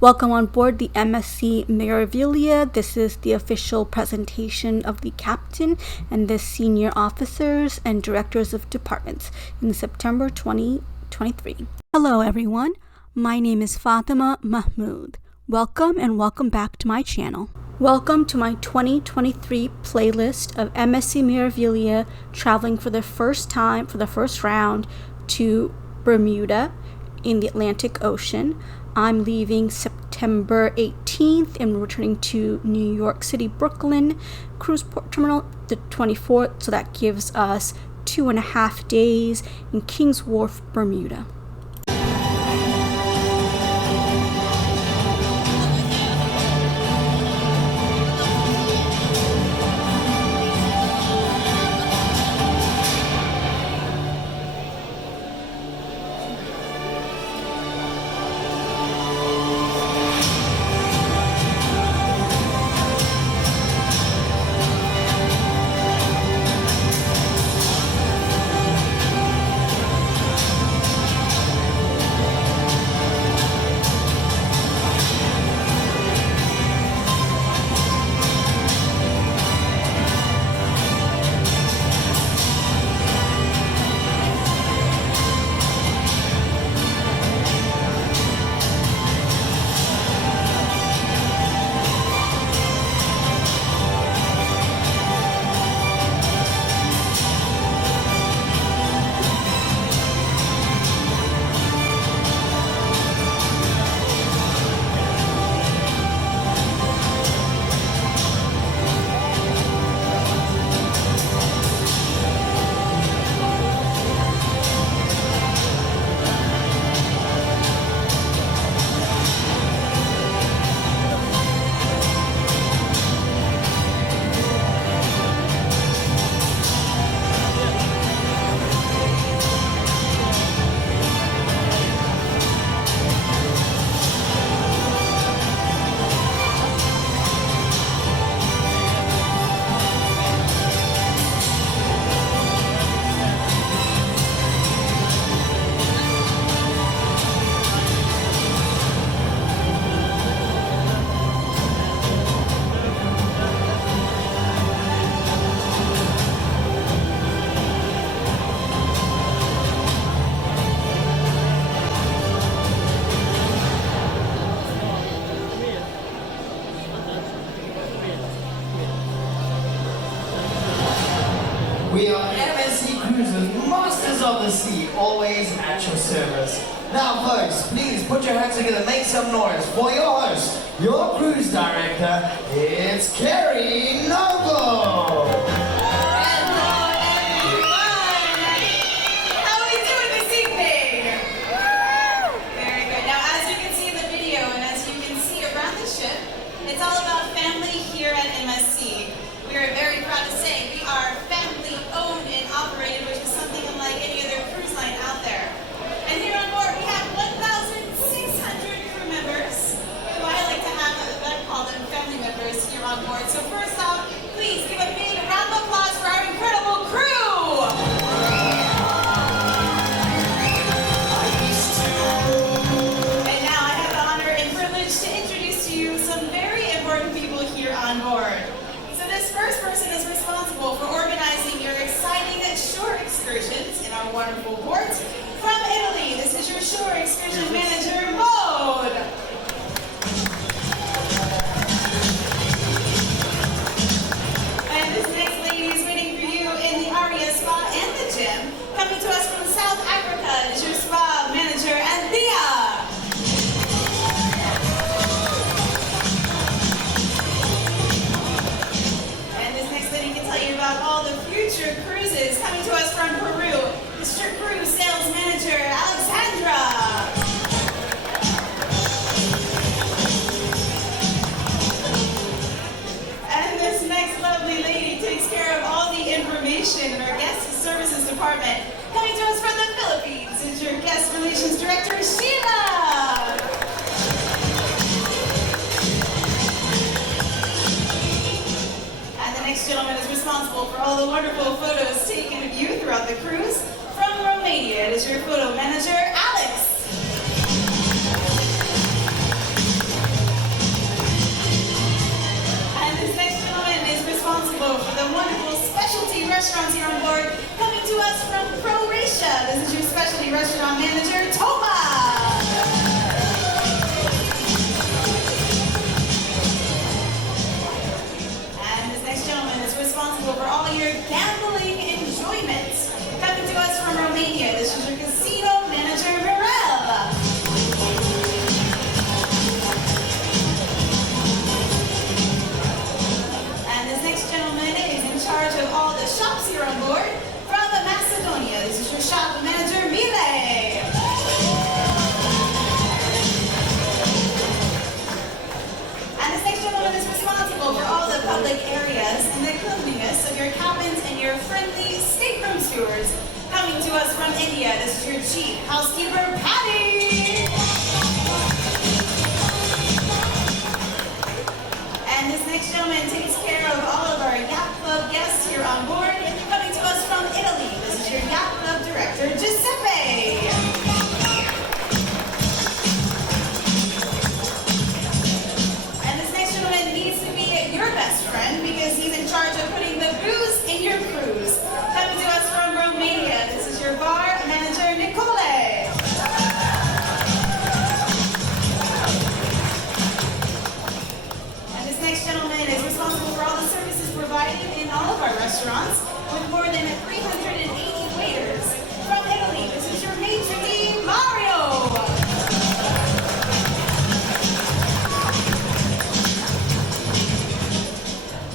Welcome on board the MSC Meraviglia. This is the official presentation of the captain and the senior officers and directors of departments in September 2023. Hello everyone, my name is Fatima Mahmood. Welcome and welcome back to my channel. Welcome to my 2023 playlist of MSC Meraviglia traveling for the first round to Bermuda in the Atlantic Ocean. I'm leaving September 18th and returning to New York City, Brooklyn Cruise Port Terminal the 24th, so that gives us 2.5 days in Kings Wharf, Bermuda. We are MSC Cruisers, masters of the sea, always at your service. Now folks, please put your hands together, make some noise for your host, your cruise director, it's Keri. It's all about family here at MSC. We are very proud to say we are family owned and operated, which is something unlike any other cruise line out there. And here on board we have 1,600 crew members, who I like to have, I call them family members here on board. So first off, please give a big round of applause for our incredible crew! And now I have the honor and privilege to introduce to you some very important people here on board. So this first person is responsible for organizing your exciting shore excursions in our wonderful port. From Italy, this is your shore excursion manager, Maud. And this next lady is waiting for you in the Aria Spa and the gym. Coming to us from South Africa is your spa manager, Anthea. About all the future cruises. Coming to us from Peru, Mr. Cruise Sales Manager, Alexandra. And this next lovely lady takes care of all the information in our guest services department. Coming to us from the Philippines is your guest relations director, Sheila. Next gentleman is responsible for all the wonderful photos taken of you throughout the cruise. From Romania, it is your photo manager, Alex. restaurants here on board. Coming to us from Croatia, this is your specialty restaurant manager, Toma. And this next gentleman is responsible for all your gambling enjoyment. Coming to us from Romania, this is your casino manager, Mirella. In charge of all the shops here on board. From Macedonia, this is your shop manager, Mile. And this next gentleman is responsible for all the public areas and the cleanliness of your cabins and your friendly stateroom stewards. Coming to us from India, this is your chief housekeeper, Patty. And this next gentleman takes care of all of our Yacht Club guests here on board. Coming to us from Italy, this is your Yacht Club director, Giuseppe. And this next gentleman needs to be your best friend because he's in charge of putting the booze in your cruise. Coming to us from Romania, this is your bar manager, Nicole. Next gentleman is responsible for all the services provided in all of our restaurants with more than 380 waiters. From Italy, this is your maitre d' Mario.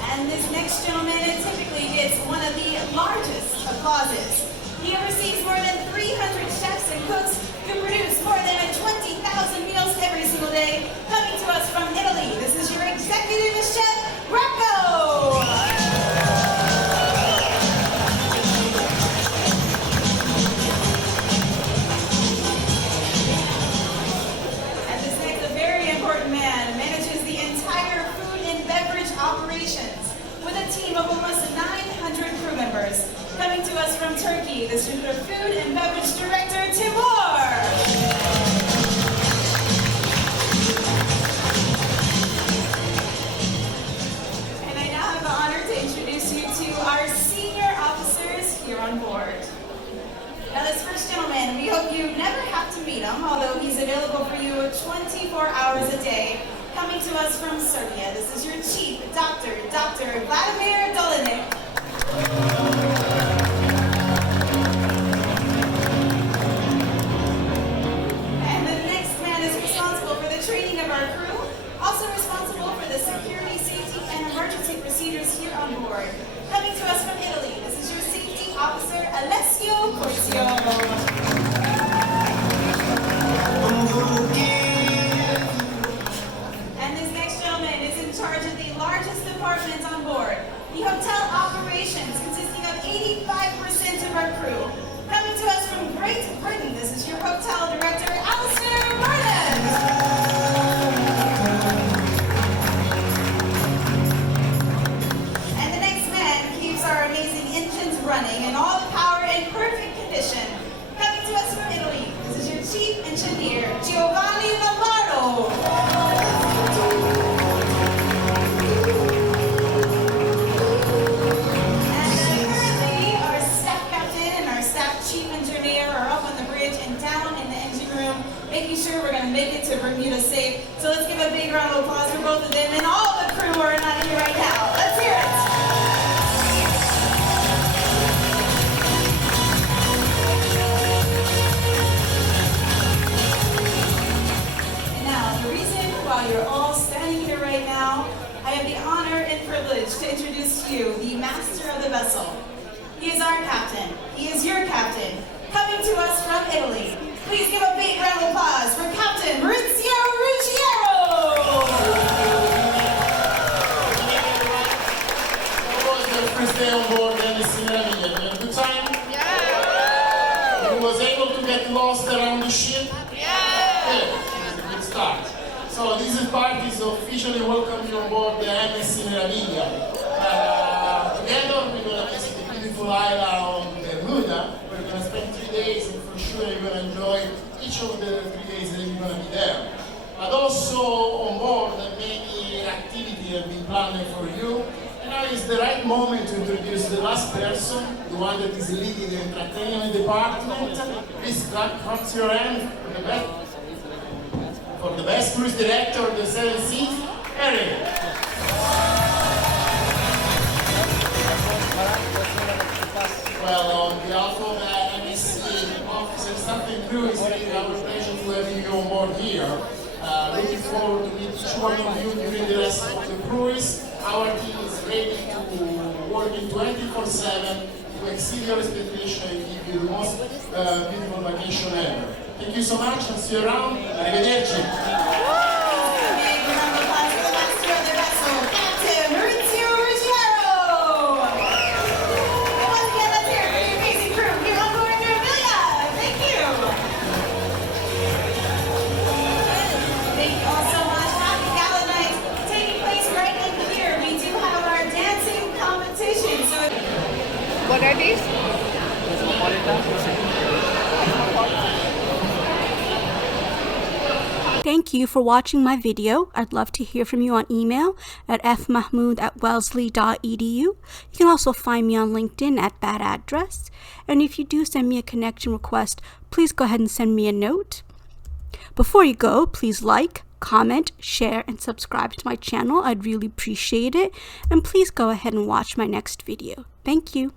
And this next gentleman typically gets one of the largest applauses. He oversees more than 300 chefs and cooks who produce more than 20,000 meals every single day. Coming to us from Italy, this is your executive chef, Rocco! And this next, a very important man, manages the entire food and beverage operations with a team of almost 900 crew members. Coming to us from Turkey, this is your food and beverage director, Timur! And I now have the honor to introduce you to our senior officers here on board. Now this first gentleman, we hope you never have to meet him, although he's available for you 24 hours a day. Coming to us from Serbia, this is your chief, Dr. Vladimir Dolinik. And the next man is responsible for the training of our crew, also responsible for the security, safety, and emergency procedures here on board. Coming to us from Italy, this is your safety officer, Alessio Corzio. And this next gentleman is in charge of the largest department on board, the hotel operations, consisting of 85% of our crew. Coming to us from Great Britain, this is your hotel director, Alistair Martin. And the next man keeps our amazing engines running and all the power in perfect condition. Coming to us from Italy, this is your chief engineer, Giovanni Lombardo. Making sure we're going to make it to Bermuda safe. So let's give a big round of applause for both of them and all the crew who are not here right now. Let's hear it. And now, the reason why you're all standing here right now, I have the honor and privilege to introduce to you the master of the vessel. He is our captain. He is your captain. Coming to us from Italy. Please give a big round of applause for Captain Maurizio Ruggiero! How was your first day on board the MSC Meraviglia? You had a good time? Yeah! You was able to get lost around the ship? Yeah! Good. It's a good start. So this is party to officially welcome you on board the MSC Meraviglia. Together we're going to visit the beautiful island on Bermuda. We're going to spend 3 days and for sure you're going to enjoy each of the 3 days that you're going to be there. But also on board many activities have been planned for you. And now is it's the right moment to introduce the last person, the one that is leading the entertainment department. Please clap your hand for the best cruise director of the 7 Seas, Keri. Well, on behalf of MSC officers, Captain Cruise, it's our pleasure to have you on board here. Looking forward to meet each one of you during the rest of the cruise. Our team is ready to work in 24/7 to exceed your expectation and give you the most beautiful vacation ever. Thank you so much and see you around. Arrivederci. Captain Maurizio Ruggiero! Once again, let's hear it for your amazing crew here on board Meraviglia. Thank you! Thank you all so much. Happy Gala Night taking place right in here. We do have our dancing competition. So What are these? Thank you for watching my video. I'd love to hear from you on email at fmahmood@wellesley.edu. You can also find me on LinkedIn at that address. And if you do send me a connection request, please go ahead and send me a note. Before you go, please like, comment, share, and subscribe to my channel. I'd really appreciate it. And please go ahead and watch my next video. Thank you.